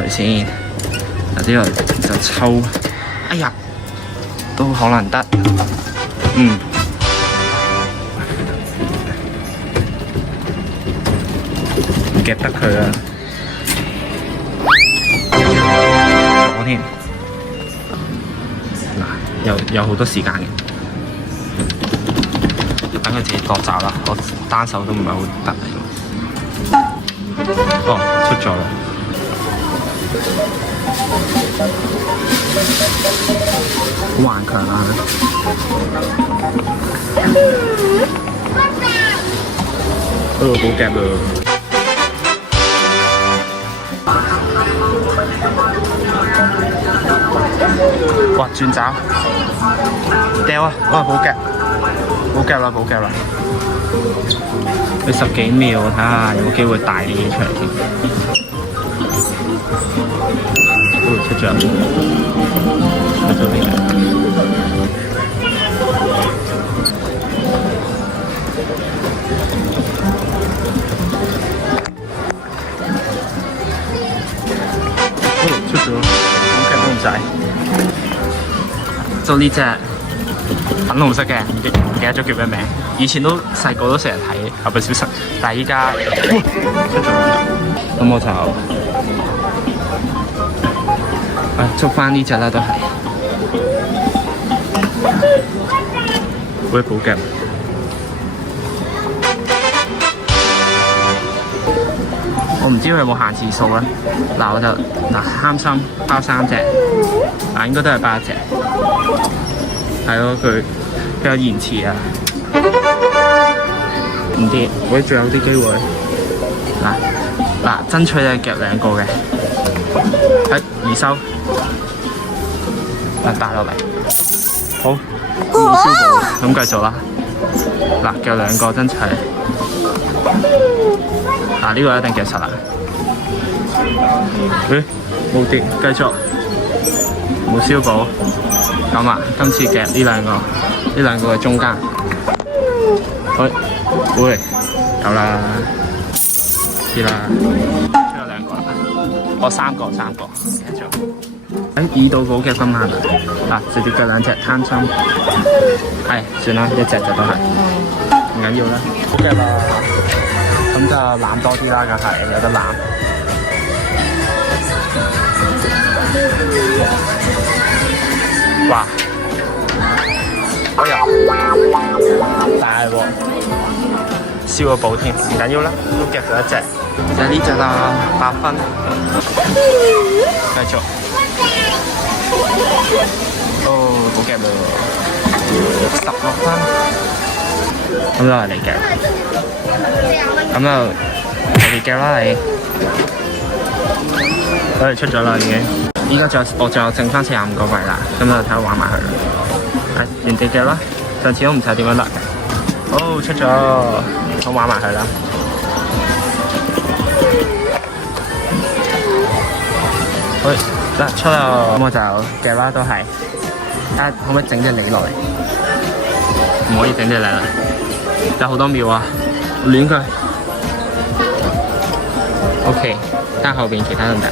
佢先。然之後就抽，哎呀，都可能得，唔夾得佢啊，咗添，嗱，有好多時間嘅，等佢自己落閘啦，我單手都唔係好得嚟。哦，出咗啦。好頑強啊！冇夾啦！哇，轉爪，掉啊！哇，冇夾，冇夾啦，冇夾啦！佢10幾秒，睇下有冇機會大啲嘢出嚟先。出咗嚟嘅。出咗，好嘅都唔使。就呢隻粉紅色嘅，唔記得咗叫咩名。以前都細個都成日睇《蠟筆小新》，但係依家出咗，咁我就。捉翻呢隻啦，都係會補嘅。我唔知佢有冇限次數咧。嗱，我就貪心包3隻，嗱應該都係包1隻。係咯，佢比較延遲啊。唔知，會仲有啲機會。嗱，爭取係夾2個嘅。移收。帶落嚟，好，冇燒到，咁繼續啦。嗱，夾2個真齊，呢個一定夾實啦。冇跌，繼續，冇燒到，咁啊，今次夾呢兩個嘅中間，會有啦，跌啦，出咗2個啦，3個，繼續。2度補嘅今晚直接夾2隻貪心，算啦，1隻就都係，唔緊要啦，好夾啦，咁就攬多啲啦，梗係有得攬。哇，好有，大鑊，燒個寶添，唔緊要啦，都夾咗1隻，就係呢隻啦，8分，繼續。好夾喎，16分，咁就係你夾，咁就你夾啦你，出咗啦已經，依家我仲有剩翻45個位啦，咁就睇下玩埋佢啦，原地夾啦，上次都唔使點樣甩嘅，出咗，我玩埋佢啦。出啦，咁我就夾啦，都係，睇下可唔可以整隻梨落嚟？唔可以整隻梨啦，有好多秒啊，亂佢。OK， 睇下後邊其他得唔得？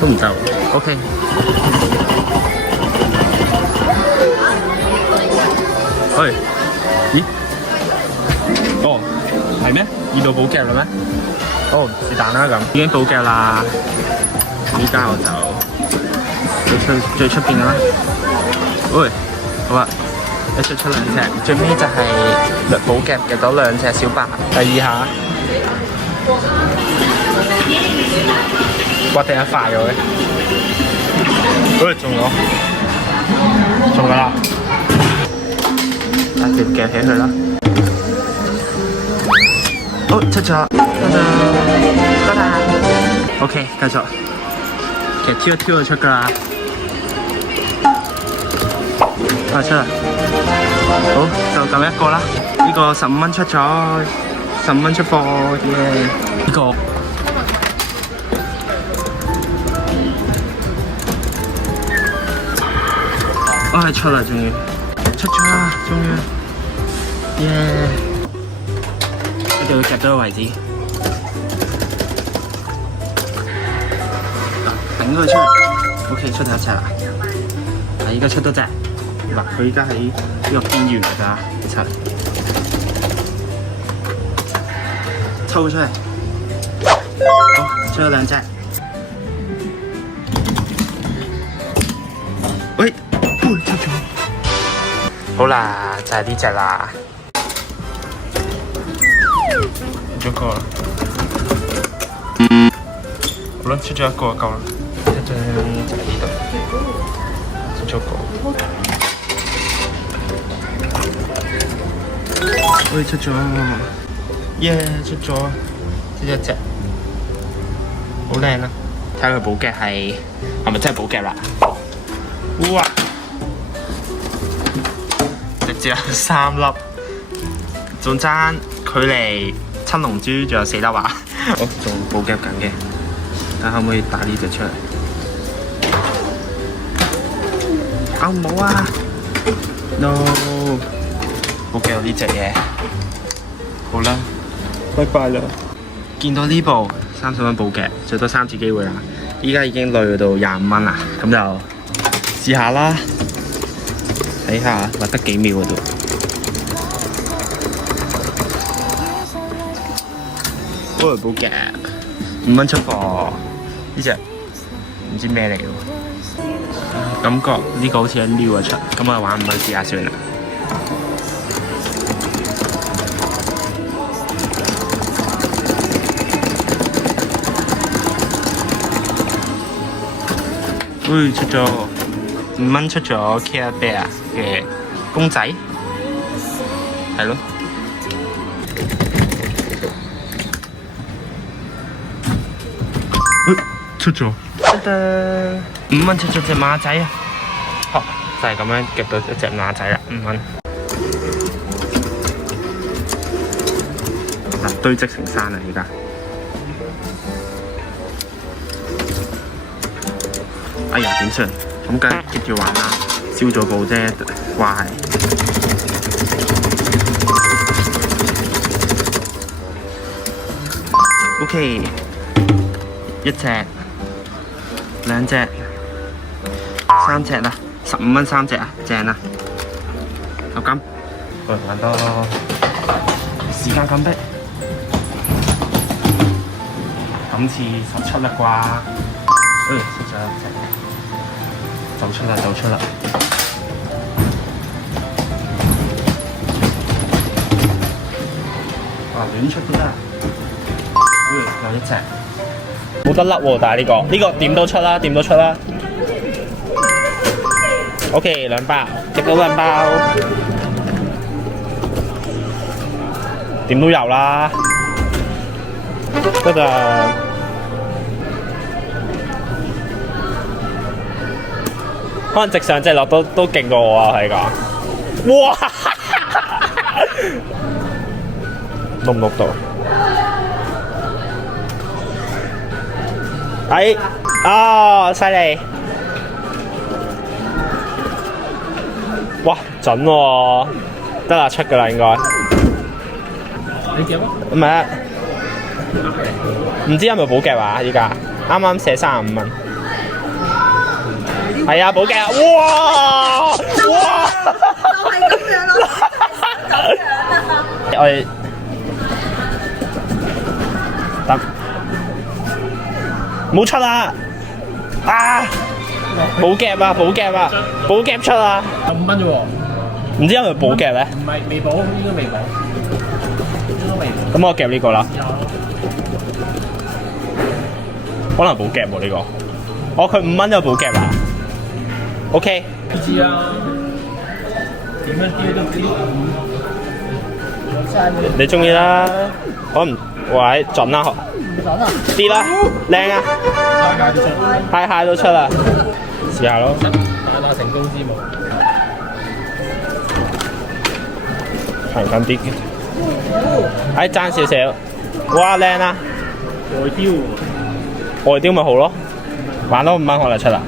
都唔得。OK。咦？係咩？2度補夾啦咩？是但啦咁，已經補夾啦。依家我就最出邊啦。好啊，一出2隻，最尾就係補夾夾到2隻小白。第2下，哇！突然間快咗嘅，中㗎啦，夾起佢啦。出咗，得啦。OK， 繼續。其實挑一挑就出㗎啦，出啦，好就咁1個啦。呢個15蚊出咗，15蚊出貨嘅呢個。係出啦，終於出咗啦，終於，耶！一定要夾到個位置。整佢出嚟。OK， 出第一隻啦。啊，依家出多隻。嗱，佢依家喺呢個邊緣嚟㗎，你出嚟。抽佢出嚟。好，出咗兩隻。喂，出咗。好啦，就係呢隻啦。出咗個啦。好啦，出咗一個就夠啦。一張就喺呢度。出咗個。喂，出咗。耶，出咗。出咗一隻。好靚啊！睇下佢寶夾係咪真係寶夾啦？哇！直接有3粒，仲爭距離七龍珠仲有4粒啊！好，仲寶夾緊嘅，睇下可唔可以打呢隻出嚟？啊冇啊 ！No！ 寶夾有呢隻嘢，好啦，拜拜啦！見到呢部30蚊寶夾，最多3次機會啦。依家已經累到25蚊啦，咁就試下啦，睇下畫得幾秒嗰度。嗰個寶夾5蚊出貨，呢隻唔知咩嚟喎，感覺呢個好似一撩咗出，咁我玩5蚊試下算啦。喂，出咗5蚊，出咗 Care Bear 嘅公仔，係咯。出咗，5蚊出咗隻馬仔啊！好，就係咁樣夾到一隻馬仔啦，5蚊。嗱，堆積成山啦，而家。哎呀，點算？咁梗係接住玩啦，燒咗部啫，話係。OK， 一隻、兩隻、3隻啦，15蚊3隻啊，正啊！就咁，玩多時間咁逼，今次實出啦啩？出咗一隻。就出啦，就出啦！哇，亂出都得。有一隻。冇得甩喎，但係呢個點都出啦，點都出啦。OK， 2包，夾到2包，點都有啦。得㗎。可能直上直落都勁過我啊！係講，哇！錄唔錄到？哦，犀利！哇，準喎！得啦，出㗎啦，應該。你夾啊？唔係啊，唔知係咪寶夾啊？依家啱啱寫35蚊。係啊，寶夾啊！哇！哇！就係咁樣咯，我哋得冇出啦！啊！寶夾啊！寶夾啊！寶夾出啊！15蚊啫喎！唔知係咪寶夾咧？唔係未寶，應該未寶，應該未。咁我夾呢個啦。可能寶夾喎呢個。哦，佢5蚊有寶夾啊！ OK， 知啊，點樣跌都跌。你中意啦，可能喂準啦，準啊，跌啦，靚啊，蟹都出啦，試下咯，打成功之母，行緊啲嘅，爭少少，哇靚啊，外雕咪好咯，玩多5蚊可能出啦。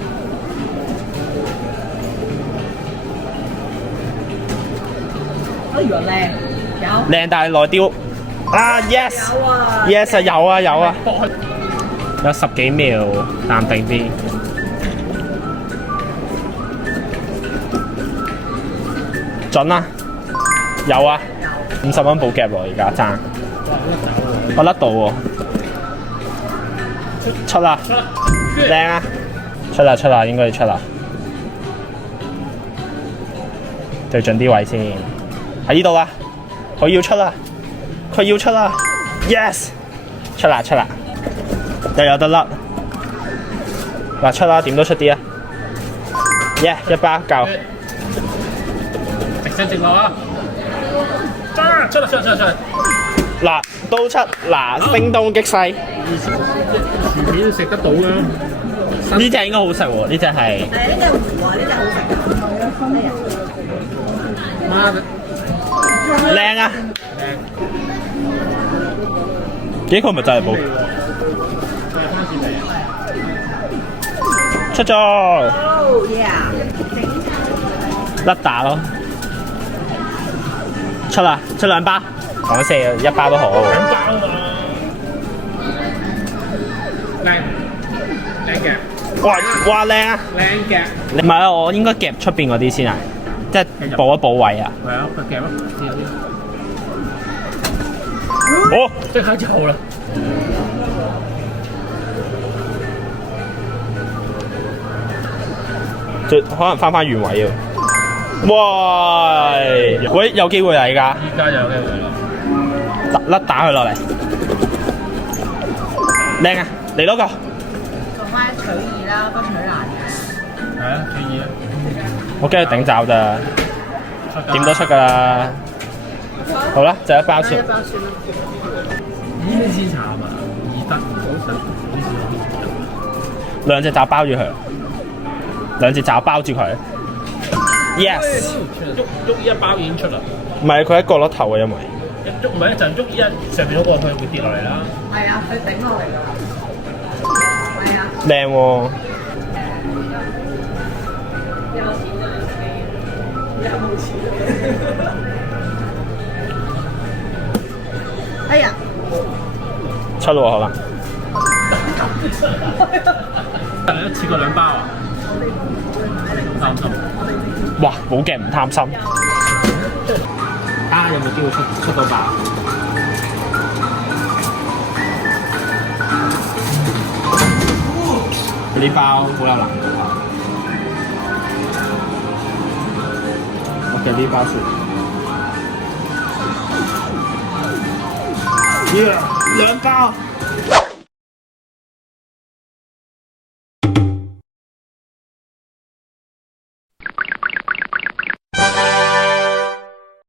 原來靚，但係內雕啊 ，yes，yes 啊，有啊有啊，有10幾秒，淡定啲。準啊！有啊，50蚊補夾喎，而家爭。我甩到喎。出啦！靚啊！出啦，應該要出啦。對準啲位先。喺呢度啦！佢要出啦！佢要出啦 ！Yes！ 出啦！又有得甩。嗱，出啦，點都出啲啊！耶！一包夠。直上直落啊！出啦！嗱，都出嗱，聲東擊西。薯片食得到㗎。呢隻應該好食喎，呢隻係。係呢隻糊啊，呢隻好食㗎。媽嘅！靚啊！幾個咪就係冇。出咗。甩打咯。出啦，出2包。講笑，1包都好。2包啊嘛。靚嘅。哇靚啊！靚嘅。唔係啊，我應該夾出邊嗰啲先啊，即係補一補位啊。係啊，佢夾咯。哦，即刻就好啦。可能翻原位啊！哇！喂，有機會啊！而家有機會啦！甩打佢落嚟，靚啊！嚟多個。做翻取二啦，不取難嘅。係啊，取二啊！我驚佢頂罩咋，點都出㗎啦。好啦，就1包先。1包算啦。呢啲先慘啊！2得2隻罩包住佢，2隻罩包住佢。Yes。喐1包已經出啦。唔係，佢喺角落頭啊，因為。一喐唔係一陣喐上面嗰個佢會跌落嚟啦。係啊，佢頂落嚟㗎。係啊。靚喎。有冇錢？哎呀！出咯可能。一次過2包啊！貪心。哇！冇嘅唔貪心。睇下有冇機會出到包。呢包好有難度啊！我嘅呢包算。2包。